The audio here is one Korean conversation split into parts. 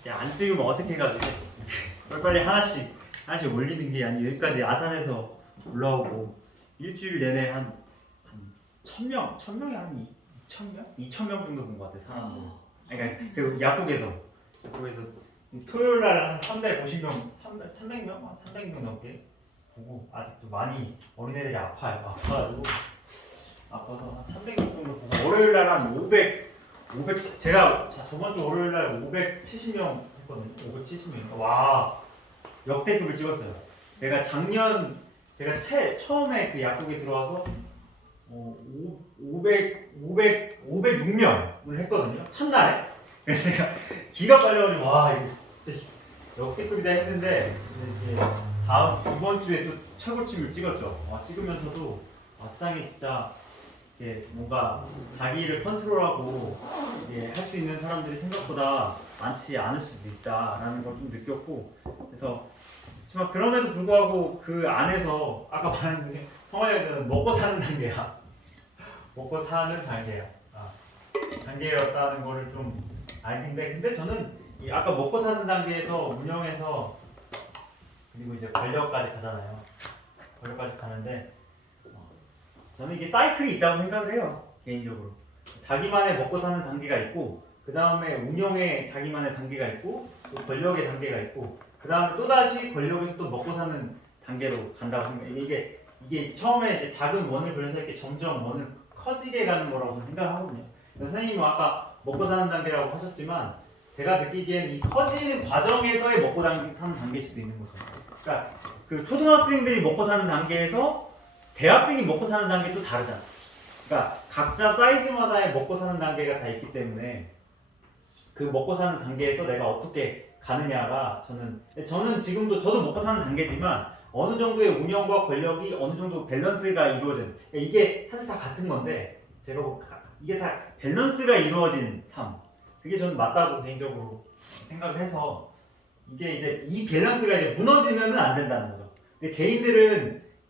이제 안 찍으면 어색해가지고 빨리빨리 하나씩 올리는 게 아니 여기까지 아산에서 올라오고 일주일 내내 한 1000명이 한 2000명 정도 본 것 같아 사람들. 그러니까 그 약국에서 토요일 날 한 350명, 300명 넘게 보고 아직도 많이 어린애들이 아파가지고 아파서 한 300명 정도 보고 월요일 날 한 500 제가 저번 주 월요일 날 570명 했거든요. 570명. 와 역대급을 찍었어요. 내가 처음에 그 약국에 들어와서 506명을 했거든요. 첫날에. 그래서 제가 기가 빨려가지고 와 이거 진짜 역대급이다 했는데 이제 이번 주에 또 최고침을 찍었죠. 찍으면서도 세상에 진짜 뭔가 자기를 컨트롤하고 할 수 있는 사람들이 생각보다 많지 않을 수도 있다라는 걸 좀 느꼈고 그래서 하지만 그럼에도 불구하고 그 안에서 아까 말한 게 성화형은 먹고 사는 단계야. 먹고 사는 단계였다는 거를 좀 알겠는데 근데 저는 아까 먹고 사는 단계에서 운영해서 그리고 이제 권력까지 가잖아요. 권력까지 가는데 저는 이게 사이클이 있다고 생각을 해요. 개인적으로 자기만의 먹고 사는 단계가 있고 그 다음에 운영에 자기만의 단계가 있고 또 권력의 단계가 있고 그 다음에 또 다시 권력에서 또 먹고 사는 단계로 간다고 생각해요. 이게 처음에 이제 작은 원을 그려서 이렇게 점점 원을 커지게 가는 거라고 생각을 하거든요. 선생님은 아까 먹고 사는 단계라고 하셨지만 제가 느끼기엔 이 커지는 과정에서의 먹고 사는 단계일 수도 있는 거죠. 그러니까 그 초등학생들이 먹고 사는 단계에서 대학생이 먹고 사는 단계도 다르잖아. 그러니까 각자 사이즈마다의 먹고 사는 단계가 다 있기 때문에 그 먹고 사는 단계에서 내가 어떻게 가느냐가 저는 지금도 저도 먹고 사는 단계지만 어느 정도의 운영과 권력이 어느 정도 밸런스가 이루어진 그러니까 이게 사실 다 같은 건데 제가 이게 다 밸런스가 이루어진 삶 그게 저는 맞다고 개인적으로 생각을 해서 이게 이제 이 밸런스가 이제 무너지면은 안 된다는 거죠. 근데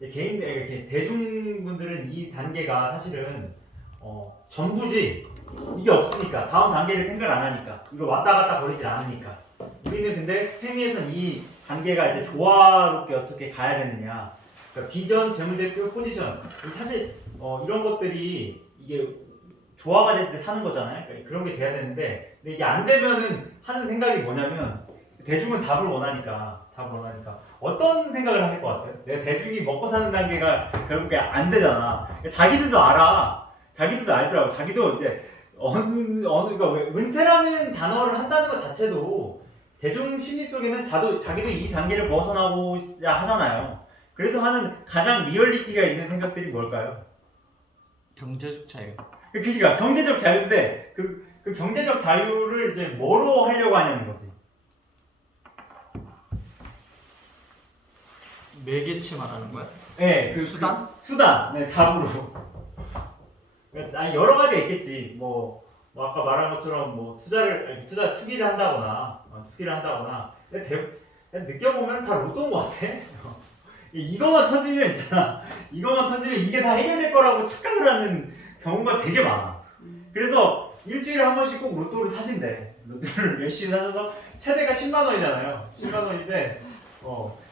이렇게 대중분들은 이 단계가 사실은 전부지 이게 없으니까 다음 단계를 생각 안 하니까 이거 왔다 갔다 거리질 않으니까 우리는 근데 행위에선 이 단계가 이제 조화롭게 어떻게 가야 되느냐 그러니까 비전, 재무제표, 포지션 사실 이런 것들이 이게 조화가 됐을 때 사는 거잖아요. 그러니까 그런 게 돼야 되는데 근데 이게 안 되면은 하는 생각이 뭐냐면 대중은 답을 원하니까 어떤 생각을 할 것 같아요? 내가 대중이 먹고 사는 단계가 결국에 안 되잖아. 자기들도 알아. 자기들도 알더라고. 자기도 이제 그러니까 은퇴라는 단어를 한다는 것 자체도 대중 심리 속에는 자기도 이 단계를 벗어나고자 하잖아요. 그래서 하는 가장 리얼리티가 있는 생각들이 뭘까요? 경제적 자유. 그치가 경제적 자유인데 그 경제적 자유를 이제 뭐로 하려고 하냐는 거지. 매개체 말하는 거야? 네, 수단? 수단, 네, 답으로. 여러 가지가 있겠지. 아까 말한 것처럼 투기를 한다거나, 근데 느껴보면 다 로또인 것 같아. 이거만 터지면 있잖아. 이거만 터지면 이게 다 해결될 거라고 착각을 하는 경우가 되게 많아. 그래서 일주일에 한 번씩 꼭 로또를 사신대. 로또를 열심히 사셔서 최대가 10만 원이잖아요. 10만 원인데,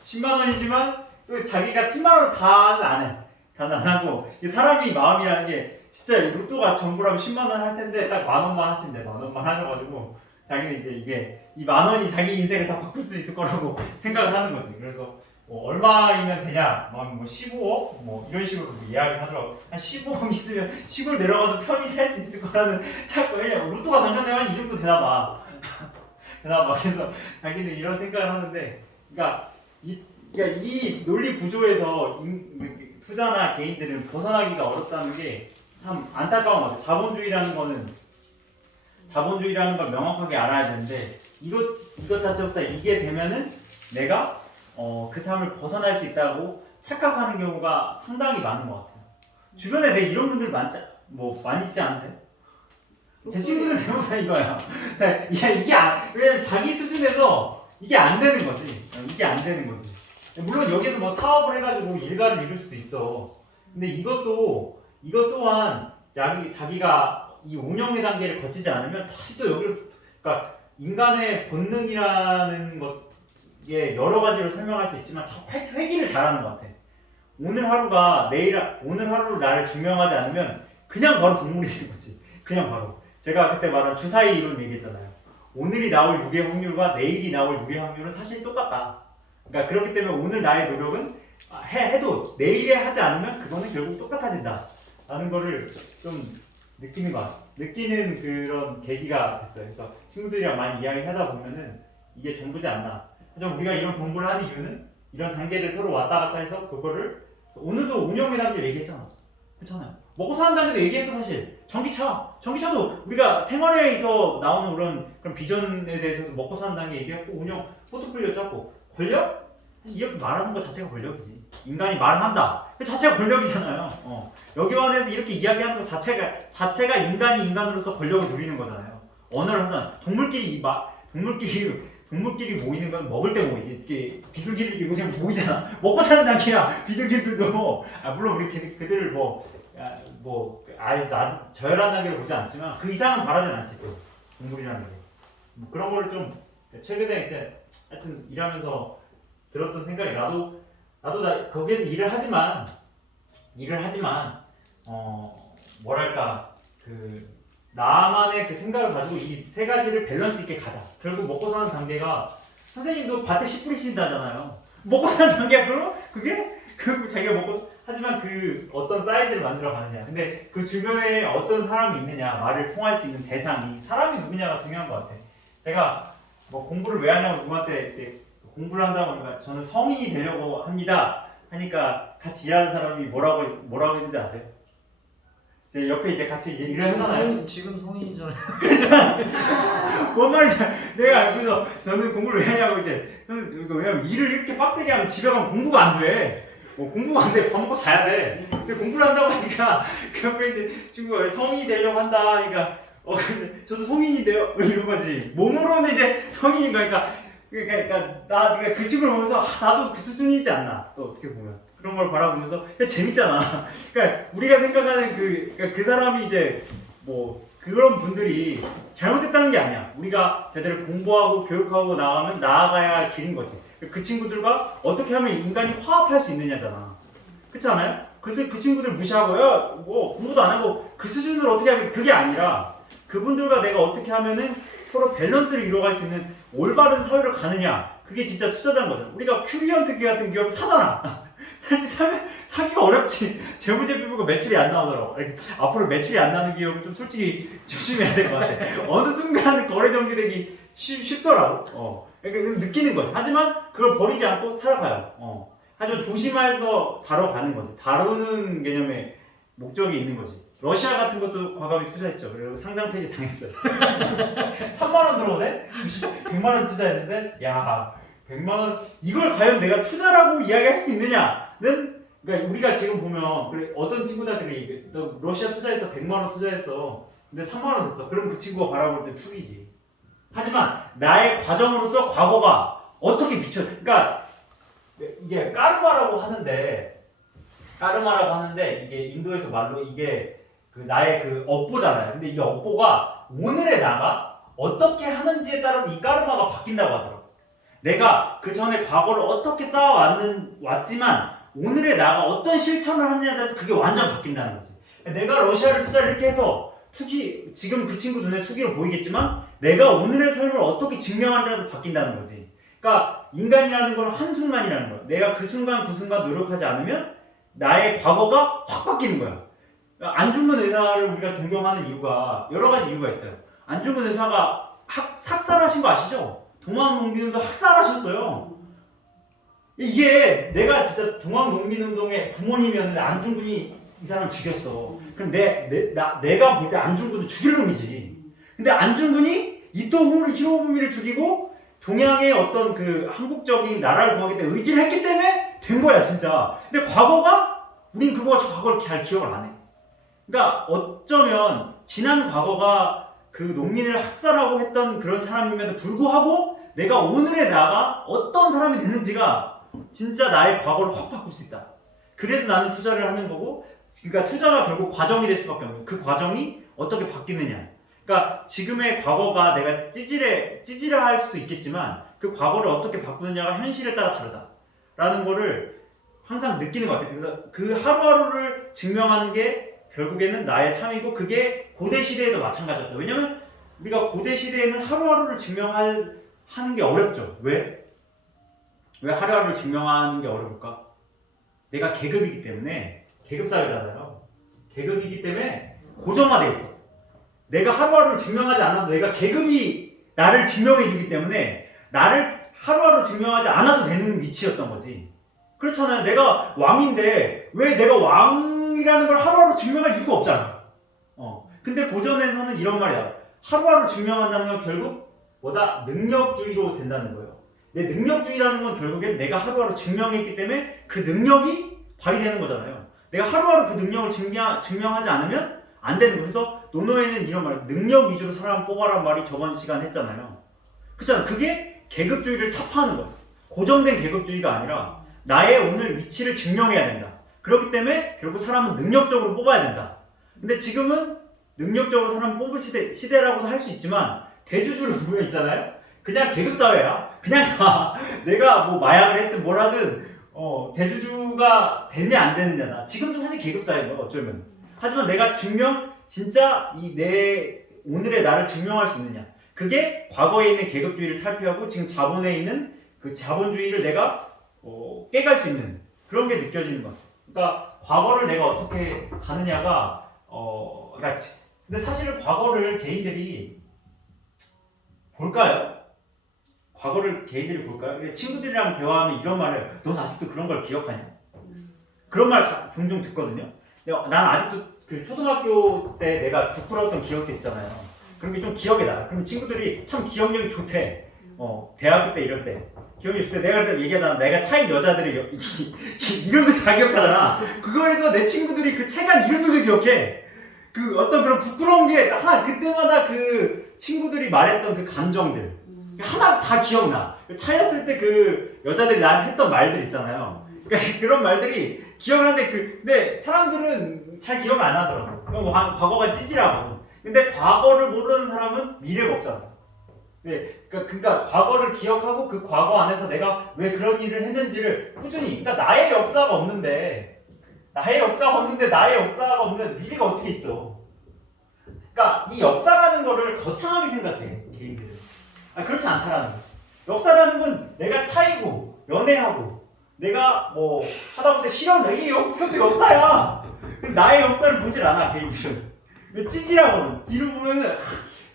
10만 원이지만 또 자기가 10만 원 다는 안 해. 다는 안 하고 사람이 마음이라는 게 진짜 로또가 전부라면 10만 원 할 텐데 딱 만 원만 하신대. 만 원만 하셔가지고 자기는 이제 이게 이 만 원이 자기 인생을 다 바꿀 수 있을 거라고 생각을 하는 거지. 그래서 얼마이면 되냐? 15억? 이런 식으로 이야기를 하더라고. 한 15억 있으면 시골 내려가도 편히 살 수 있을 거라는 왜냐면 로또가 당첨되면 이 정도 되나 봐. 그래서 자기는 이런 생각을 하는데 그러니까 이 논리 구조에서 투자나 개인들은 벗어나기가 어렵다는 게 참 안타까운 것 같아요. 자본주의라는 걸 명확하게 알아야 되는데 이것 자체부터 이게 되면은 내가 그 삶을 벗어날 수 있다고 착각하는 경우가 상당히 많은 것 같아요. 주변에 내 이런 분들 많이 있지 않으세요? 제 친구들 대부분 이거야. 왜냐면 자기 수준에서 이게 안 되는 거지. 물론 여기서 사업을 해가지고 일가를 이룰 수도 있어. 근데 이것 또한 자기가 이 운영의 단계를 거치지 않으면 다시 또 여기로, 그러니까 인간의 본능이라는 것에 여러 가지로 설명할 수 있지만 참 회귀를 잘하는 것 같아. 오늘 하루를 나를 증명하지 않으면 그냥 바로 동물이 되는 거지. 그냥 바로. 제가 그때 말한 주사위 이론 얘기했잖아요. 오늘이 나올 유괴 확률과 내일이 나올 유괴 확률은 사실 똑같다. 그러니까 그렇기 때문에 오늘 나의 노력은 해도 내일에 하지 않으면 그거는 결국 똑같아진다. 라는 거를 좀 느끼는 것 같아요. 느끼는 그런 계기가 됐어요. 그래서 친구들이랑 많이 이야기하다 보면은 이게 전부지 않나. 하지만 우리가 이런 공부를 하는 이유는 이런 단계를 서로 왔다 갔다 해서 그거를 오늘도 운영이라는 게 얘기했잖아. 그렇잖아요. 먹고 사는 단계도 얘기했어 사실. 전기차도 우리가 생활에서 나오는 그런 비전에 대해서도 먹고 사는 단계 얘기했고 운영 포트폴리오 짰고 권력? 이렇게 말하는 것 자체가 권력이지. 인간이 말을 한다. 그 자체가 권력이잖아요. 여기 안에서 이렇게 이야기하는 것 자체가 인간이 인간으로서 권력을 누리는 거잖아요. 언어를 하잖아. 동물끼리 모이는 건 먹을 때 모이지. 이렇게 비둘기들끼리 그냥 모이잖아. 먹고 사는 단계야. 비둘기들도 물론 우리 그들을 저열한 단계로 보지 않지만 그 이상은 바라진 않지 또 동물이라는 게. 뭐 그런 거를 좀 최근에 이제 하여튼 일하면서 들었던 생각이 나도 거기에서 일을 하지만 뭐랄까 나만의 그 생각을 가지고 이 세 가지를 밸런스 있게 가자. 결국 먹고 사는 단계가 선생님도 밭에 씨 뿌리신다잖아요. 먹고 사는 단계야 그럼 그게 자기가 먹고 하지만 그 어떤 사이즈를 만들어 가느냐. 근데 그 주변에 어떤 사람이 있느냐, 말을 통할 수 있는 대상이 사람이 누구냐가 중요한 것 같아. 제가 뭐 공부를 왜 하냐고 누구한테 이제 공부를 한다고 하니까 저는 성인이 되려고 합니다. 하니까 같이 일하는 사람이 뭐라고 했는지 아세요? 제 옆에 이제 같이 이제 일을 하잖아요. 지금 성인이잖아요. 그렇잖아. 뭔 말인지 내가 그래서 저는 공부를 왜 하냐고 이제 왜냐면 일을 이렇게 빡세게 하면 집에 가면 공부가 안 돼. 공부가 안 돼. 밥 먹고 자야 돼. 근데 공부를 한다고 하니까 그 옆에 있는 친구가 성인이 되려고 한다. 그러니까 근데 저도 성인인데요. 이런 거지. 몸으로는 이제 성인인 거니까. 그러니까 그 친구를 보면서 나도 그 수준이지 않나. 또 어떻게 보면 그런 걸 바라보면서 재밌잖아. 그러니까 우리가 생각하는 그 사람이 이제 뭐 그런 분들이 잘못했다는 게 아니야. 우리가 제대로 공부하고 교육하고 나가면 나아가야 할 길인 거지. 그 친구들과 어떻게 하면 인간이 화합할 수 있느냐잖아. 그렇지 않아요? 그래서 그 친구들 무시하고요. 뭐 공부도 안 하고 그 수준으로 어떻게 하겠어? 그게 아니라 그분들과 내가 어떻게 하면은 서로 밸런스를 이루어갈 수 있는 올바른 사회를 가느냐. 그게 진짜 투자자인 거죠. 우리가 큐리언트 같은 기업 사잖아. 사실 사기가 어렵지. 재무제 피부가 매출이 안 나오더라고. 앞으로 매출이 안 나는 기업은 좀 솔직히 조심해야 될 것 같아. 어느 순간 거래 정지되기 쉽더라고. 그러니까 느끼는 거지. 하지만 그걸 버리지 않고 살아가요. 하지만 조심해서 다뤄가는 거지. 다루는 개념의 목적이 있는 거지. 러시아 같은 것도 과감히 투자했죠. 그리고 상장 폐지 당했어요. 3만원 들어오네? 100만원 투자했는데 야 100만원 이걸 과연 내가 투자라고 이야기할 수 있느냐는 그러니까 우리가 지금 보면 그래, 어떤 친구들한테 그래, 너 러시아 투자해서 100만원 투자했어. 근데 3만원 됐어. 그럼 그 친구가 바라볼 때 투기지. 하지만 나의 과정으로서 과거가 어떻게 그러니까 이게 까르마라고 하는데 이게 인도에서 말로 이게 나의 그 업보잖아요. 근데 이 업보가 오늘의 나가 어떻게 하는지에 따라서 이 까르마가 바뀐다고 하더라고. 내가 그 전에 과거를 어떻게 쌓아왔지만 오늘의 나가 어떤 실천을 하느냐에 따라서 그게 완전 바뀐다는 거지. 내가 러시아를 투자를 이렇게 해서 지금 그 친구 눈에 투기로 보이겠지만 내가 오늘의 삶을 어떻게 증명하느냐에 따라서 바뀐다는 거지. 그러니까 인간이라는 건 한순간이라는 거야. 내가 그 순간 노력하지 않으면 나의 과거가 확 바뀌는 거야. 안중근 의사를 우리가 존경하는 이유가 여러 가지 이유가 있어요. 안중근 의사가 삭살하신 거 아시죠? 동학농민운동 학살하셨어요. 이게 내가 진짜 동학농민운동의 부모님이었는데 안중근이 이 사람 죽였어. 그럼 내가 볼 때 안중근은 죽일 놈이지. 근데 안중근이 이토 히로부미를 죽이고 동양의 어떤 그 한국적인 나라를 구하기 때문에 의지를 했기 때문에 된 거야 진짜. 근데 우린 과거를 잘 기억을 안 해. 그러니까 어쩌면 지난 과거가 그 농민을 학살하고 했던 그런 사람임에도 불구하고 내가 오늘의 나가 어떤 사람이 되는지가 진짜 나의 과거를 확 바꿀 수 있다. 그래서 나는 투자를 하는 거고, 그러니까 투자가 결국 과정이 될 수밖에 없는 그 과정이 어떻게 바뀌느냐. 그러니까 지금의 과거가 내가 찌질할 수도 있겠지만 그 과거를 어떻게 바꾸느냐가 현실에 따라 다르다라는 거를 항상 느끼는 것 같아요. 그래서 그 하루하루를 증명하는 게 결국에는 나의 삶이고 그게 고대 시대에도 마찬가지였다. 왜냐면 우리가 고대 시대에는 하루하루를 증명하는 게 어렵죠. 왜? 왜 하루하루를 증명하는 게 어려울까? 내가 계급이기 때문에 계급사회잖아요. 계급이기 때문에 고정화되어 있어. 내가 하루하루를 증명하지 않아도 내가 계급이 나를 증명해주기 때문에 나를 하루하루 증명하지 않아도 되는 위치였던 거지. 그렇잖아요. 내가 왕인데 왜 내가 왕이라는 걸 하루하루 증명할 이유가 없잖아. 근데 고전에서는 이런 말이야. 하루하루 증명한다는 건 결국 뭐다? 능력주의로 된다는 거예요. 내 능력주의라는 건 결국엔 내가 하루하루 증명했기 때문에 그 능력이 발휘되는 거잖아요. 내가 하루하루 그 능력을 증명하지 않으면 안 되는 거예요. 그래서 노노에는 이런 말, 능력 위주로 사람 뽑아란 말이 저번 시간에 했잖아요. 그렇잖아. 그게 계급주의를 타파하는 거예요. 고정된 계급주의가 아니라 나의 오늘 위치를 증명해야 된다. 그렇기 때문에 결국 사람은 능력적으로 뽑아야 된다. 근데 지금은 능력적으로 사람 뽑을 시대라고도 할 수 있지만 대주주로 보여 있잖아요. 그냥 계급사회야. 그냥 내가 뭐 마약을 했든 뭘 하든 대주주가 되냐 안 되느냐다. 지금도 사실 계급사회인 거야 어쩌면. 하지만 내가 진짜 오늘의 나를 증명할 수 있느냐. 그게 과거에 있는 계급주의를 탈피하고 지금 자본에 있는 그 자본주의를 내가 깨갈 수 있는 그런 게 느껴지는 것 같아요. 그러니까 과거를 내가 어떻게 가느냐가 그러니까 근데 사실은 과거를 개인들이 볼까요? 과거를 개인들이 볼까요? 친구들이랑 대화하면 이런 말을 해요. 넌 아직도 그런 걸 기억하냐? 그런 말 종종 듣거든요. 난 아직도 그 초등학교 때 내가 부끄러웠던 기억들 있잖아요. 그런 게 좀 기억에 나. 그럼 친구들이 참 기억력이 좋대. 대학교 때 이럴 때. 기억력이 좋대. 내가 그때 얘기하잖아. 내가 차인 여자들의 이름도 다 기억하잖아. 그거에서 내 친구들이 그 체간 이름도 기억해. 그 어떤 그런 부끄러운 게 그때마다 그 친구들이 말했던 그 감정들. 하나 다 기억나. 차였을 때 그 여자들이 나한테 했던 말들 있잖아요. 그러니까 그런 말들이 기억나는데 근데 사람들은 잘 기억을 안 하더라고. 과거가 찌질하고. 근데 과거를 모르는 사람은 미래가 없잖아. 네, 그러니까 과거를 기억하고 그 과거 안에서 내가 왜 그런 일을 했는지를 꾸준히. 그러니까 나의 역사가 없는데 나의 역사가 없는 미래가 어떻게 있어? 그러니까 이 역사라는 거를 거창하게 생각해 개인들은. 그렇지 않다라는 거. 역사라는 건 내가 차이고 연애하고 내가 뭐 하다못해 이것도 역사야. 나의 역사를 보질 않아 개인들은. 찌질하고는 뒤로 보면은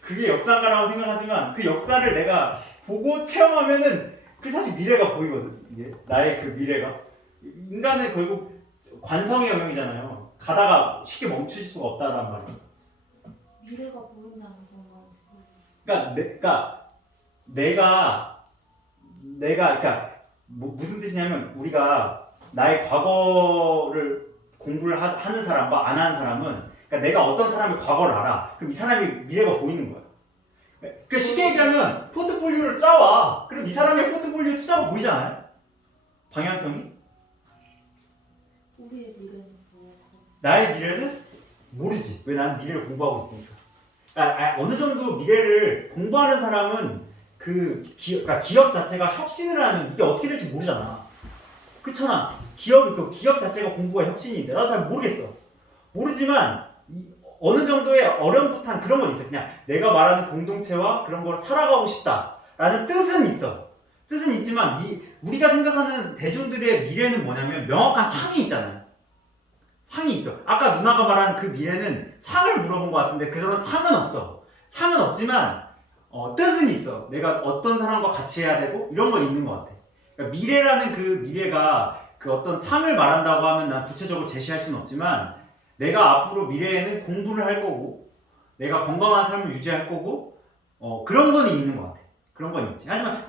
그게 역사인가라고 생각하지만 그 역사를 내가 보고 체험하면은 그게 사실 미래가 보이거든. 이게 나의 그 미래가. 인간은 결국 관성의 영역이잖아요. 가다가 쉽게 멈출 수가 없다란 말이야. 미래가 보인다는 건가요? 그러니까 무슨 뜻이냐면 우리가 나의 과거를 공부를 하는 사람과 안 하는 사람은 그러니까 내가 어떤 사람의 과거를 알아. 그럼 이 사람이 미래가 보이는 거야. 그러니까 쉽게 얘기하면 포트폴리오를 짜와. 그럼 이 사람의 포트폴리오 투자가 보이잖아요. 방향성이. 우리의 미래는 뭐야? 나의 미래는 모르지. 왜 나는 미래를 공부하고 있으니까. 어느 정도 미래를 공부하는 사람은 그러니까 기업 자체가 혁신을 하는 이게 어떻게 될지 모르잖아. 그렇잖아. 기업 자체가 공부가 혁신인데 나도 잘 모르겠어. 모르지만 어느 정도의 어렴풋한 그런 건 있어. 그냥 내가 말하는 공동체와 그런 걸 살아가고 싶다라는 뜻은 있어. 뜻은 있지만 우리가 생각하는 대중들의 미래는 뭐냐면 명확한 상이 있잖아요. 상이 있어. 아까 누나가 말한 그 미래는 상을 물어본 것 같은데 그런 상은 없어. 상은 없지만 뜻은 있어. 내가 어떤 사람과 같이 해야 되고 이런 건 있는 것 같아. 그러니까 미래라는 그 미래가 그 어떤 상을 말한다고 하면 난 구체적으로 제시할 수는 없지만 내가 앞으로 미래에는 공부를 할 거고 내가 건강한 삶을 유지할 거고 그런 건 있는 것 같아. 그런 건 있지. 하지만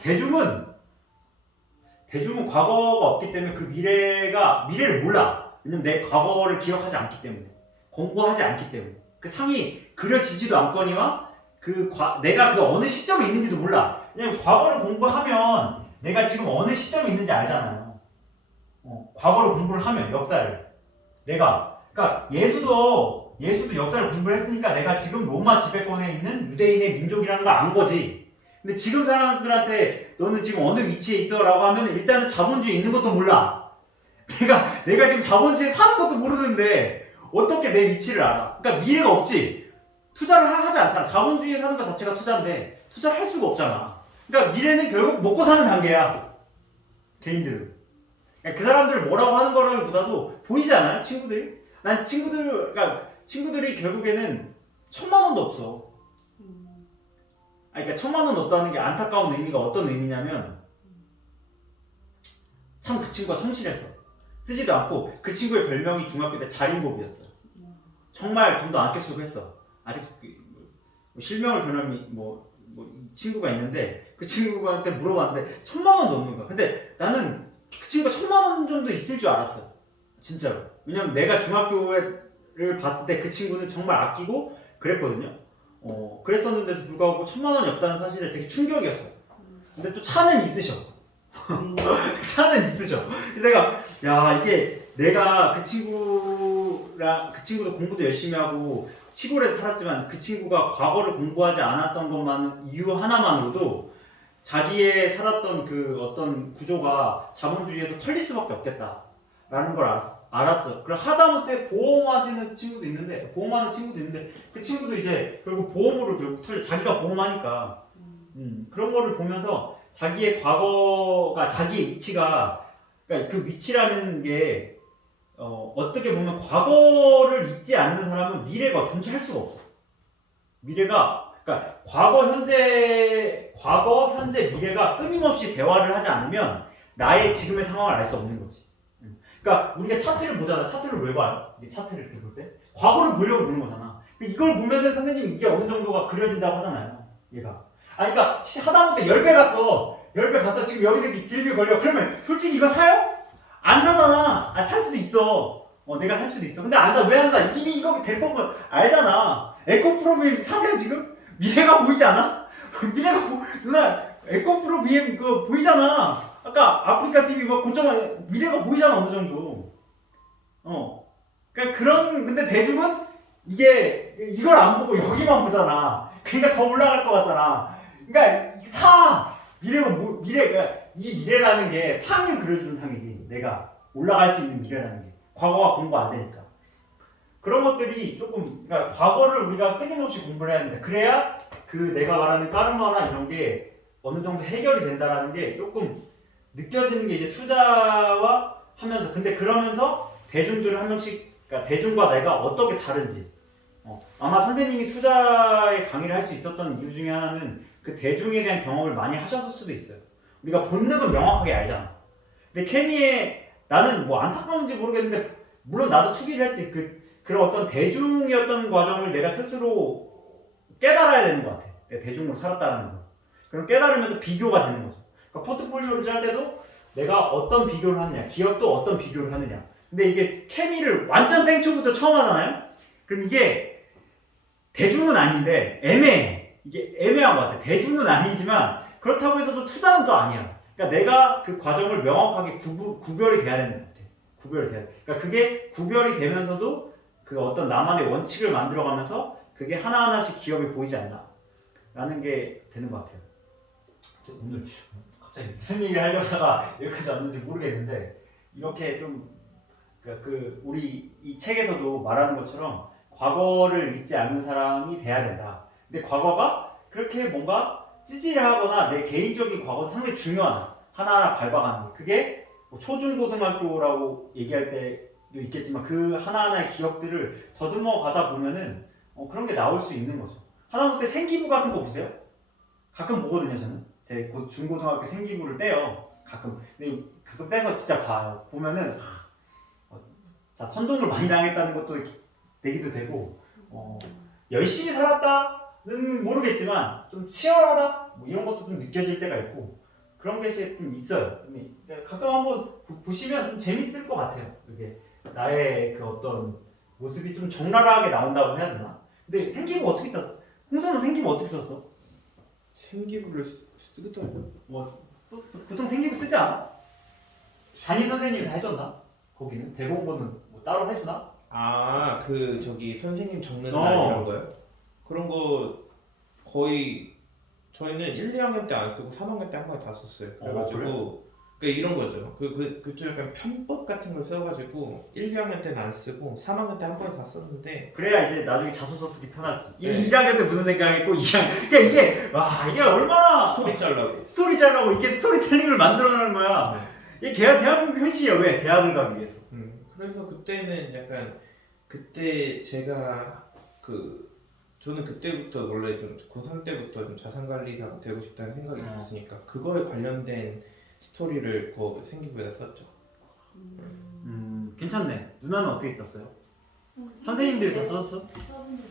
대중은 과거가 없기 때문에 그 미래를 몰라. 왜냐면 내 과거를 기억하지 않기 때문에 공부하지 않기 때문에 그 상이 그려지지도 않거니와 내가 그 어느 시점에 있는지도 몰라. 왜냐면 과거를 공부하면 내가 지금 어느 시점에 있는지 알잖아요. 과거를 공부를 하면 역사를 그러니까 예수도 예수도 역사를 공부했으니까 내가 지금 로마 지배권에 있는 유대인의 민족이라는 걸 안 거지. 근데 지금 사람들한테 너는 지금 어느 위치에 있어? 라고 하면 일단은 자본주의에 있는 것도 몰라. 내가 지금 자본주의에 사는 것도 모르는데 어떻게 내 위치를 알아? 그러니까 미래가 없지. 투자를 하지 않잖아. 자본주의에 사는 것 자체가 투자인데 투자를 할 수가 없잖아. 그러니까 미래는 결국 먹고 사는 단계야. 개인들은. 그러니까 그 사람들을 뭐라고 하는 거라기보다도 보이지 않아요? 친구들이? 난 그러니까 친구들이 결국에는 1000만 원도 없어. 그러니까 1000만 원 없다는 게 안타까운 의미가 어떤 의미냐면 참 그 친구가 성실했어. 쓰지도 않고 그 친구의 별명이 중학교 때 자린고비였어. 정말 돈도 아껴 쓰고 했어. 아직 실명을 변함이 이 친구가 있는데 그 친구한테 물어봤는데 1000만 원도 없는 거야. 근데 나는 그 친구가 1000만 원 정도 있을 줄 알았어. 진짜로. 왜냐면 내가 중학교를 봤을 때 그 친구는 정말 아끼고 그랬거든요. 그랬었는데도 불구하고 1000만 원이 없다는 사실에 되게 충격이었어. 근데 또 차는 있으셔. 차는 있으셔. 그래서 내가 이게 내가 그 친구도 공부도 열심히 하고 시골에서 살았지만 그 친구가 과거를 공부하지 않았던 것만 이유 하나만으로도 자기의 살았던 그 어떤 구조가 자본주의에서 털릴 수밖에 없겠다라는 걸 알았어. 그리고 하다못해 보험하는 친구도 있는데 그 친구도 이제 결국 보험으로 결국 털려. 자기가 보험하니까 그런 거를 보면서 자기의 과거가 자기의 위치가 그러니까 그 위치라는 게 어떻게 보면 과거를 잊지 않는 사람은 미래가 존재할 수가 없어. 미래가 그러니까 과거, 현재, 미래가 끊임없이 대화를 하지 않으면 나의 지금의 상황을 알 수 없는 거지. 그러니까 우리가 차트를 보잖아. 차트를 왜 봐요? 차트를 이렇게 볼 때 과거를 보려고 보는 거잖아. 이걸 보면은 선생님이 이게 어느 정도가 그려진다고 하잖아요. 얘가. 그러니까 하다못해 10배 갔어. 10배 가서 지금 여기서 길게 걸려. 그러면 솔직히 이거 사요? 안 사잖아. 살 수도 있어. 내가 살 수도 있어. 근데 안 사. 왜 안 사? 이미 이거 될 거면 알잖아. 에코프로 BM 사세요 지금? 미래가 보이지 않아? 누나 에코프로 BM 그거 보이잖아. 아까 아프리카 TV 고점만 미래가 보이잖아 어느 정도. 그러니까 근데 대중은 이걸 안 보고 여기만 보잖아. 그러니까 더 올라갈 것 같잖아. 그러니까 이 미래라는 게 상을 그려주는 상이지. 내가 올라갈 수 있는 미래라는 게 과거가 공부 안 되니까 그런 것들이 조금 그러니까 과거를 우리가 끊임없이 공부를 해야 된다. 그래야 내가 말하는 까르마나 이런 게 어느 정도 해결이 된다라는 게 조금 느껴지는 게 이제 투자와 하면서 근데 그러면서 대중들을 한 명씩 그러니까 대중과 내가 어떻게 다른지 아마 선생님이 투자의 강의를 할 수 있었던 이유 중에 하나는 그 대중에 대한 경험을 많이 하셨을 수도 있어요. 우리가 본능은 명확하게 알잖아. 근데 나는 안타까운지 모르겠는데 물론 나도 투기를 했지. 그런 어떤 대중이었던 과정을 내가 스스로 깨달아야 되는 것 같아. 내가 대중으로 살았다는 거. 그럼 깨달으면서 비교가 되는 거죠. 그러니까 포트폴리오를 짤 때도 내가 어떤 비교를 하느냐, 기업도 어떤 비교를 하느냐. 근데 이게 케미를 완전 생초부터 처음 하잖아요. 그럼 이게 대중은 아닌데 애매해. 이게 애매한 것 같아. 대중은 아니지만 그렇다고 해서도 투자는 또 아니야. 그러니까 내가 그 과정을 명확하게 구별이 돼야 되는 것 같아. 구별이 돼야 돼. 그러니까 그게 구별이 되면서도 그 어떤 나만의 원칙을 만들어가면서 그게 하나하나씩 기업이 보이지 않나 라는 게 되는 것 같아요. 오늘 갑자기 무슨 얘기를 하려다가 여기까지 왔는지 모르겠는데 이렇게 좀 그러니까 우리 이 책에서도 말하는 것처럼 과거를 잊지 않는 사람이 돼야 된다. 근데 과거가 그렇게 뭔가 찌질하거나 내 개인적인 과거도 상당히 중요하다. 하나하나 밟아가는 게. 그게 초중고등학교라고 얘기할 때도 있겠지만 그 하나하나의 기억들을 더듬어 가다 보면은 그런 게 나올 수 있는 거죠. 하다못해 생기부 같은 거 보세요. 가끔 보거든요, 저는. 제 곧 중고등학교 생기부를 떼요. 가끔. 근데 그거 떼서 진짜 봐요. 보면은 자, 선동을 많이 당했다는 것도 내기도 되고 열심히 살았다는 모르겠지만 좀 치열하다 이런 것도 좀 느껴질 때가 있고 그런 게 좀 있어요. 근데 가끔 한번 보시면 좀 재밌을 것 같아요. 이게 나의 그 어떤 모습이 좀 적나라하게 나온다고 해야 되나? 근데 생기부 어떻게 썼어? 홍선은 생기부 어떻게 썼어? 생기부를 쓰겠다고요? 보통 생기부 쓰지 않아? 담임 선생님이 다 해줬나? 거기는 대공고는 따로 해주나? 아, 그 저기 선생님 적는 어. 날 이런 거요? 그런 거 거의 저희는 1, 2학년 때 안 쓰고 3학년 때 한 번에 다 썼어요. 그래가지고 그러니까 이런 거죠. 그쪽 약간 편법 같은 걸 써가지고 1, 2학년 때는 안 쓰고 3학년 때 한 번에 다 썼는데 그래야 이제 나중에 자소서 쓰기 편하지. 네. 1학년 때 무슨 생각했고 2학년. 그러니까 이게 와 이게 얼마나 스토리 짜려고. 스토리 짜려고 이게 스토리텔링을 만들어내는 거야. 이게 대한민국 현실이야. 왜 대학을 가기 위해서. 그래서 그때는 약간 그때 제가 저는 그때부터 원래 좀 고3 때부터 좀 자산관리사가 되고 싶다는 생각이 있었으니까 그거에 관련된 스토리를 그 생기부에다 썼죠. 괜찮네. 누나는 어떻게 썼어요? 선생님들이 다 썼어? 써본 적이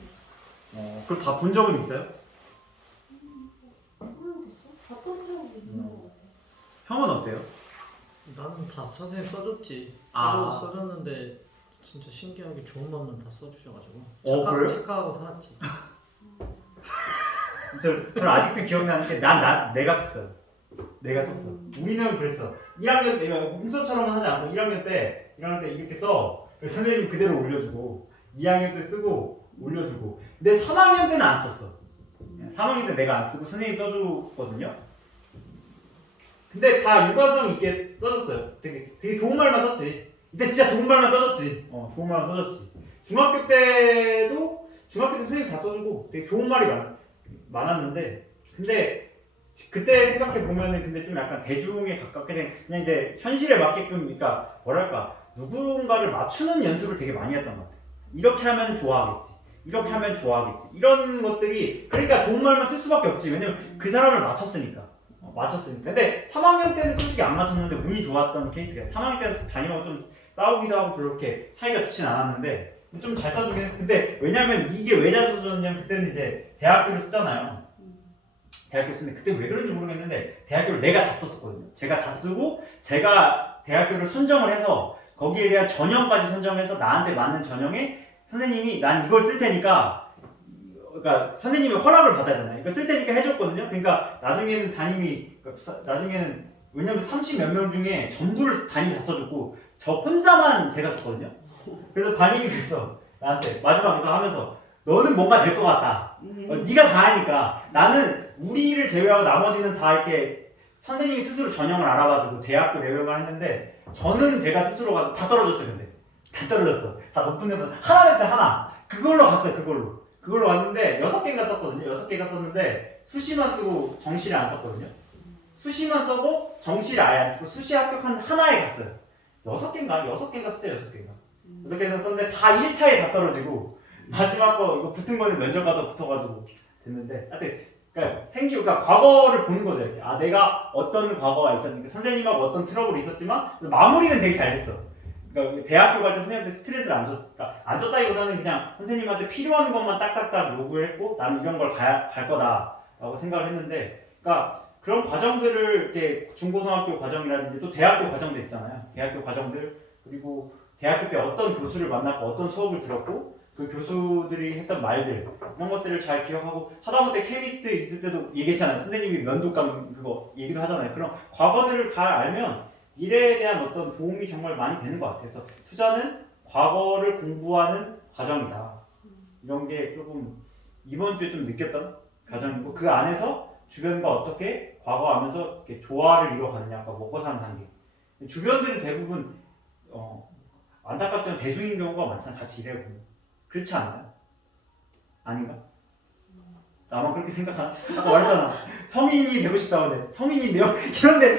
있어. 그걸 다 본 적은 있어요? 모르겠어. 봤던 적이 있는 것 같아. 형은 어때요? 나는 다 선생님 써줬지. 아. 써줬는데 진짜 신기하게 좋은 맘만 다 써주셔가지고 그래요? 착각하고 살았지. 저는 아직도 기억나는 게 내가 썼어요. 내가 썼어. 우리는 그랬어. 1학년 때 홍서처럼 하지 않고 1학년 때 이렇게 써. 그래서 선생님 그대로 올려주고 2학년 때 쓰고 올려주고. 근데 3학년 때는 안 썼어. 3학년 때 내가 안 쓰고 선생님 써주거든요. 근데 다 일관성 있게 써줬어요. 되게 좋은 말만 썼지. 이때 진짜 좋은 말만 써줬지. 좋은 말만 써줬지. 중학교 때 선생님 다 써주고 되게 좋은 말이 많았는데 근데 그때 생각해 보면은 근데 좀 약간 대중에 가깝게 그냥 이제 현실에 맞게끔 그러니까 뭐랄까 누군가를 맞추는 연습을 되게 많이 했던 것 같아. 이렇게 하면 좋아하겠지. 이렇게 하면 좋아하겠지. 이런 것들이 그러니까 좋은 말만 쓸 수밖에 없지. 왜냐면 그 사람을 맞췄으니까. 근데 3학년 때는 솔직히 안 맞췄는데 운이 좋았던 케이스가 3학년 때는 담임하고 좀 싸우기도 하고 별로 이렇게 사이가 좋진 않았는데 좀 잘 써주긴 했어. 근데 왜냐면 이게 왜 잘 써줬냐면 그때는 이제 대학교를 쓰잖아요. 대학교 쓰는데 그때 왜 그런지 모르겠는데 대학교를 내가 다 썼었거든요. 제가 다 쓰고 제가 대학교를 선정을 해서 거기에 대한 전형까지 선정해서 나한테 맞는 전형에 선생님이 난 이걸 쓸 테니까 그러니까 선생님이 허락을 받아잖아요. 이거 쓸 테니까 해줬거든요. 그러니까 나중에는 왜냐면 30 몇 명 중에 전부를 담임이 다 써줬고 저 혼자만 제가 썼거든요. 그래서 담임이 그랬어 나한테 마지막에서 하면서 너는 뭔가 될 것 같다. 네가 다 하니까 나는 우리를 제외하고 나머지는 다 이렇게 선생님이 스스로 전형을 알아가지고 대학교 레벨만 했는데 저는 제가 스스로가 다 떨어졌어요. 근데 다 떨어졌어. 다 높은 데만 하나 됐어요. 하나. 그걸로 갔어요. 그걸로 왔는데 6개인가 썼거든요. 6개가 썼는데 수시만 쓰고 정시를 안 썼거든요. 수시만 써고 정시를 아예 안 쓰고 수시 합격한 하나에 갔어요. 6개인가 썼어요. 6개가 썼는데 다 1차에 다 떨어지고 마지막 거 이거 붙은 거는 면접 가서 붙어가지고 됐는데 하여튼 그러니까 과거를 보는 거죠. 이렇게. 내가 어떤 과거가 있었는데 선생님하고 어떤 트러블이 있었지만 마무리는 되게 잘 됐어. 그러니까 대학교 갈 때 선생님한테 스트레스를 안 줬어. 그러니까 안 줬다기보다는 그냥 선생님한테 필요한 것만 딱딱딱 요구를 했고 나는 이런 걸 갈 거다라고 생각을 했는데 그러니까 그런 과정들을 이렇게 중고등학교 과정이라든지 또 대학교 과정들 있잖아요. 대학교 과정들 그리고 대학교 때 어떤 교수를 만났고 어떤 수업을 들었고 그 교수들이 했던 말들 이런 것들을 잘 기억하고 하다못해 케미스트 있을 때도 얘기했잖아요. 선생님이 면도감 그거 얘기도 하잖아요. 그런 과거들을 잘 알면 미래에 대한 어떤 도움이 정말 많이 되는 것 같아요. 그래서 투자는 과거를 공부하는 과정이다. 이런 게 조금 이번 주에 좀 느꼈던 과정이고 그 안에서 주변과 어떻게 과거하면서 이렇게 조화를 이뤄가느냐 아까 먹고 사는 단계 주변들은 대부분 안타깝지만 대중인 경우가 많잖아. 같이 일해보면 그렇지 않나요? 아닌가? 나만 그렇게 생각하나? 아까 말했잖아. 성인이 되고 싶다고 해. 성인인데요? 그런데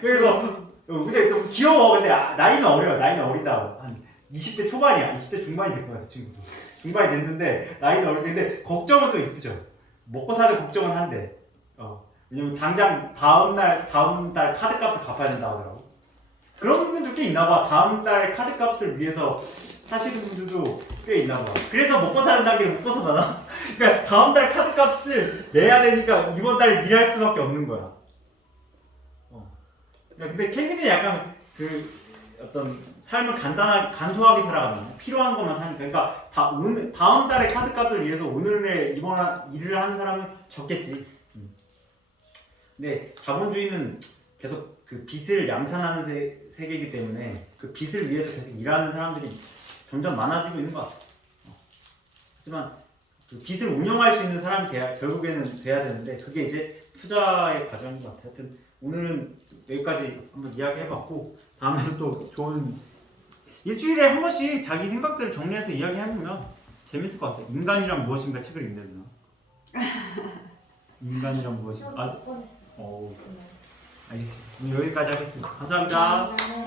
그래서 근데 좀 귀여워. 근데 나이는 어려요. 나이는 어리다고. 한 20대 초반이야. 20대 중반이 될 거야. 그 친구도. 중반이 됐는데 나이는 어린데 걱정은 또 있으죠. 먹고 사는 걱정은 한데 왜냐면 당장 다음 달 카드값을 갚아야 된다고 하더라고. 그런 분들도 꽤 있나 봐. 다음 달 카드값을 위해서 사시는 분들도 꽤 있나 봐. 그래서 먹고 사는 단계를 못 벗어나나? 그러니까 다음 달 카드값을 내야 되니까 이번 달 일할 수밖에 없는 거야. 근데 케빈은 약간 그 어떤 삶을 간소하게 살아가면 필요한 것만 하니까. 그러니까 다음 달에 카드값을 위해서 오늘의 이번 일을 하는 사람은 적겠지. 근데 자본주의는 계속 그 빚을 양산하는 세계이기 때문에 그 빚을 위해서 계속 일하는 사람들이 점점 많아지고 있는 것 같아요. 하지만 그 빚을 운영할 수 있는 사람이 결국에는 돼야 되는데 그게 이제 투자의 과정인 것 같아요. 하여튼 오늘은 여기까지 한번 이야기해봤고 다음에도 또 좋은 일주일에 한 번씩 자기 생각들을 정리해서 이야기해보면 재밌을 것 같아요. 인간이란 무엇인가 책을 읽는 누나. 인간이란 무엇인가. 못 보냈어. 알겠습니다. 오늘 여기까지 하겠습니다. 감사합니다.